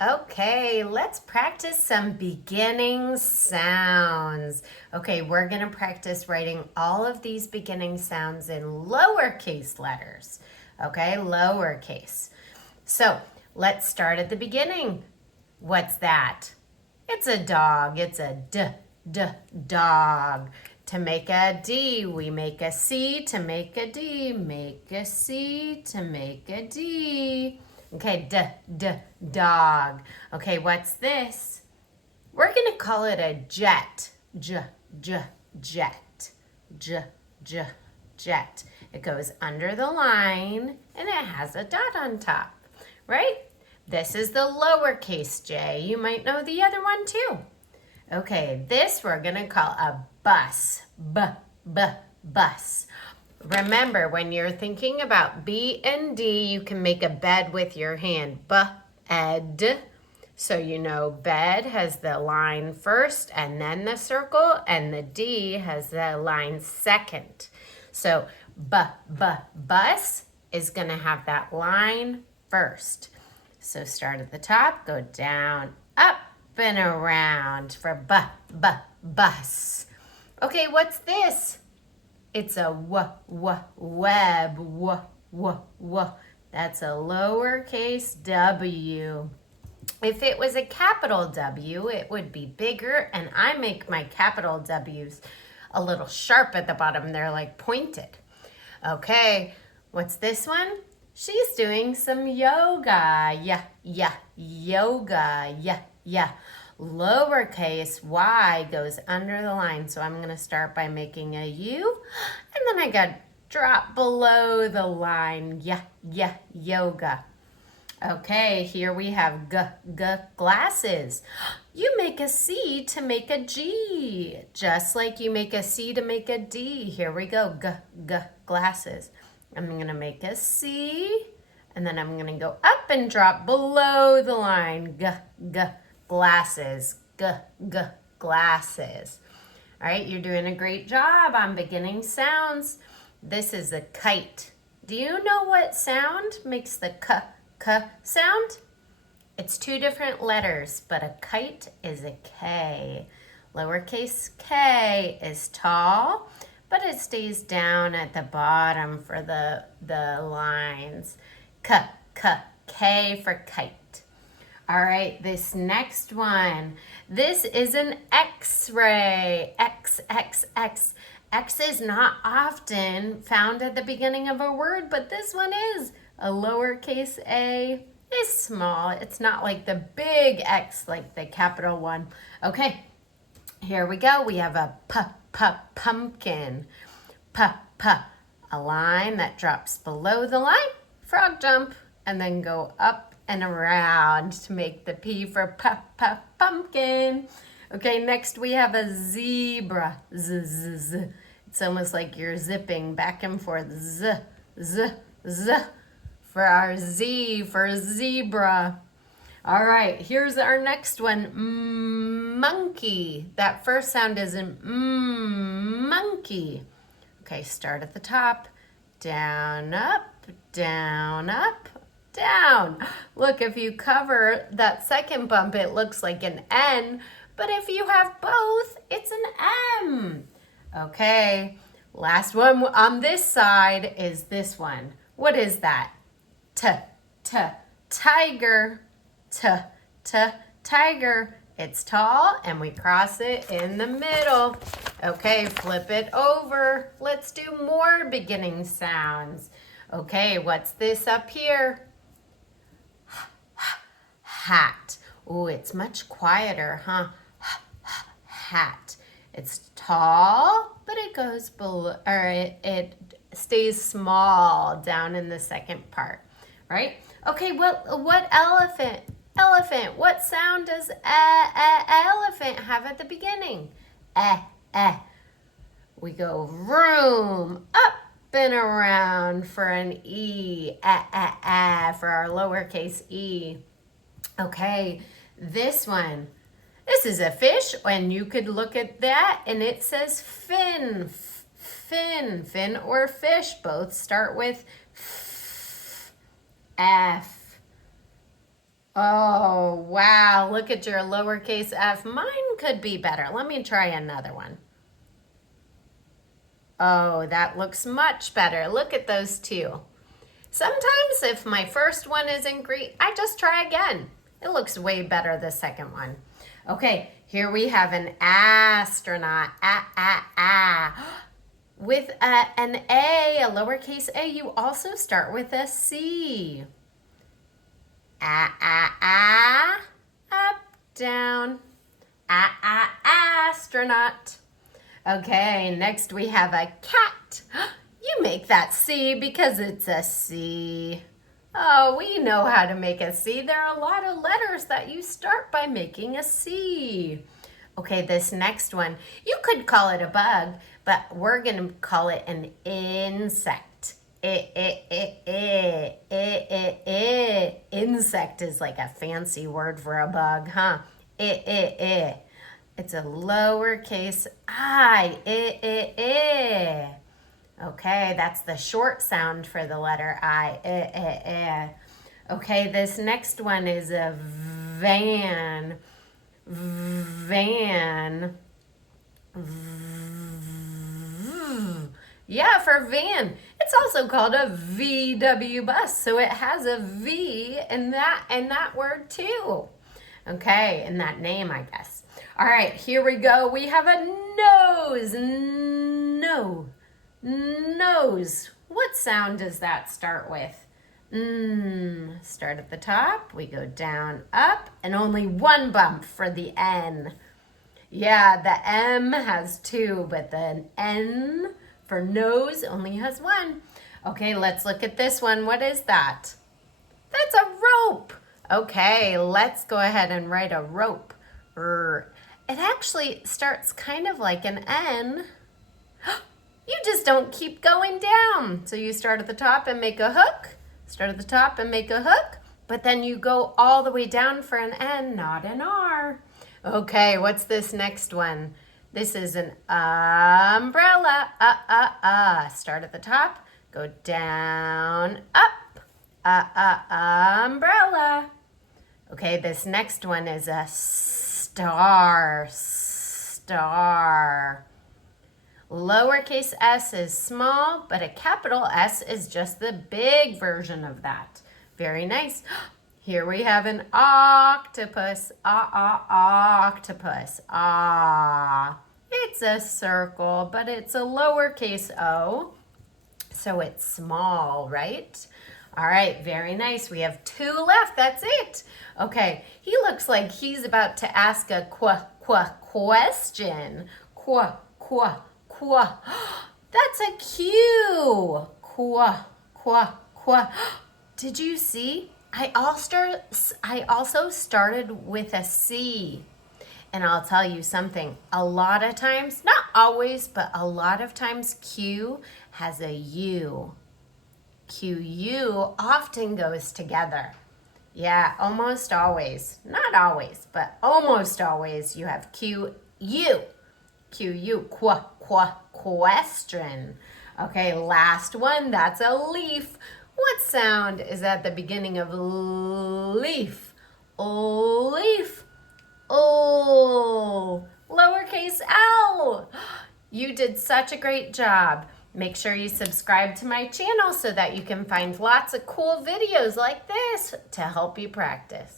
Okay, let's practice some beginning sounds. Okay, we're going to practice writing all of these beginning sounds in lowercase letters. Okay, lowercase. So let's start at the beginning. What's that? It's a dog. It's a dog. To make a D, we make a C to make a D. Make a C to make a D. Okay, dog. Okay, what's this? We're going to call it a jet. Jet. Jet. It goes under the line and it has a dot on top, right? This is the lowercase j. You might know the other one too. Okay, this we're going to call a bus. Bus. Remember, when you're thinking about B and D, you can make a bed with your hand. Bed. So you know bed has the line first and then the circle, and the D has the line second. So bus is going to have that line first. So start at the top, go down, up, and around for bus. Okay, what's this? It's a web. That's a lowercase w. If it was a capital W, it would be bigger, and I make my capital W's a little sharp at the bottom. They're like pointed. Okay, what's this one? She's doing some yoga. Yoga. Lowercase y goes under the line. So I'm going to start by making a U, and then I got to drop below the line. Yoga. Okay, here we have glasses. You make a C to make a G, just like you make a C to make a D. Here we go, glasses. I'm going to make a C, and then I'm going to go up and drop below the line. Glasses. Glasses. All right, you're doing a great job on beginning sounds. This is a kite. Do you know what sound makes the k sound? It's two different letters, but a kite is a K. Lowercase k is tall, but it stays down at the bottom for the lines. K for kite. All right, this next one. This is an X-ray. X. X is not often found at the beginning of a word, but this one is. A lowercase a is small. It's not like the big X, like the capital one. Okay, here we go. We have a pumpkin. A line that drops below the line. Frog jump, and then go up and around to make the P for pumpkin. Okay, next we have a zebra. It's almost like you're zipping back and forth. Z. For our Z for zebra. All right, here's our next one. Monkey. That first sound is an monkey. Okay, start at the top. Down, up, down, up, down. Look, if you cover that second bump, it looks like an N, but if you have both, it's an M. Okay, last one on this side is this one. What is that? Tiger. Tiger. It's tall, and we cross it in the middle. Okay, flip it over. Let's do more beginning sounds. Okay, what's this up here? Hat. Oh, it's much quieter, huh? Hat. It's tall, but it goes below, or it stays small down in the second part, right? Okay, what elephant? Elephant. What sound does elephant have at the beginning? We go room, up and around for an E. For our lowercase e. Okay, this one. This is a fish, and you could look at that, and it says fin. Fin or fish. Both start with F. Oh, wow. Look at your lowercase f. Mine could be better. Let me try another one. Oh, that looks much better. Look at those two. Sometimes if my first one isn't great, I just try again. It looks way better the second one. Okay, here we have an astronaut. With an A, a lowercase a, you also start with a C. Up, down. Astronaut. Okay, next we have a cat. You make that C because it's a C. Oh, we know how to make a C. There are a lot of letters that you start by making a C. Okay, this next one, you could call it a bug, but we're going to call it an insect. Insect is like a fancy word for a bug, huh? It's a lowercase I. Okay, that's the short sound for the letter I. Okay, this next one is a van. Van. Yeah, for van. It's also called a VW bus, so it has a V in that word too. Okay, in that name, I guess. All right, here we go. We have a nose. Nose. What sound does that start with? Start at the top. We go down, up, and only one bump for the N. Yeah, the M has two, but the N for nose only has one. Okay, let's look at this one. What is that? That's a rope. Okay, let's go ahead and write a rope. It actually starts kind of like an N. You just don't keep going down. So you start at the top and make a hook. Start at the top and make a hook. But then you go all the way down for an N, not an R. Okay, what's this next one? This is an umbrella. Start at the top, go down, up. Umbrella. Okay, this next one is a star. Lowercase s is small, but a capital S is just the big version of that. Very nice. Here we have an octopus. Octopus. It's a circle, but it's a lowercase o, so it's small, right? All right, very nice. We have two left. That's it. Okay, he looks like he's about to ask a question. That's a Q. Did you see? I also started with a C. And I'll tell you something, a lot of times, not always, but a lot of times Q has a U. QU often goes together. Yeah, almost always. Not always, but almost always you have QU. Question. Okay, last one, that's a leaf. What sound is at the beginning of leaf? Leaf. Oh, lowercase L. You did such a great job. Make sure you subscribe to my channel so that you can find lots of cool videos like this to help you practice.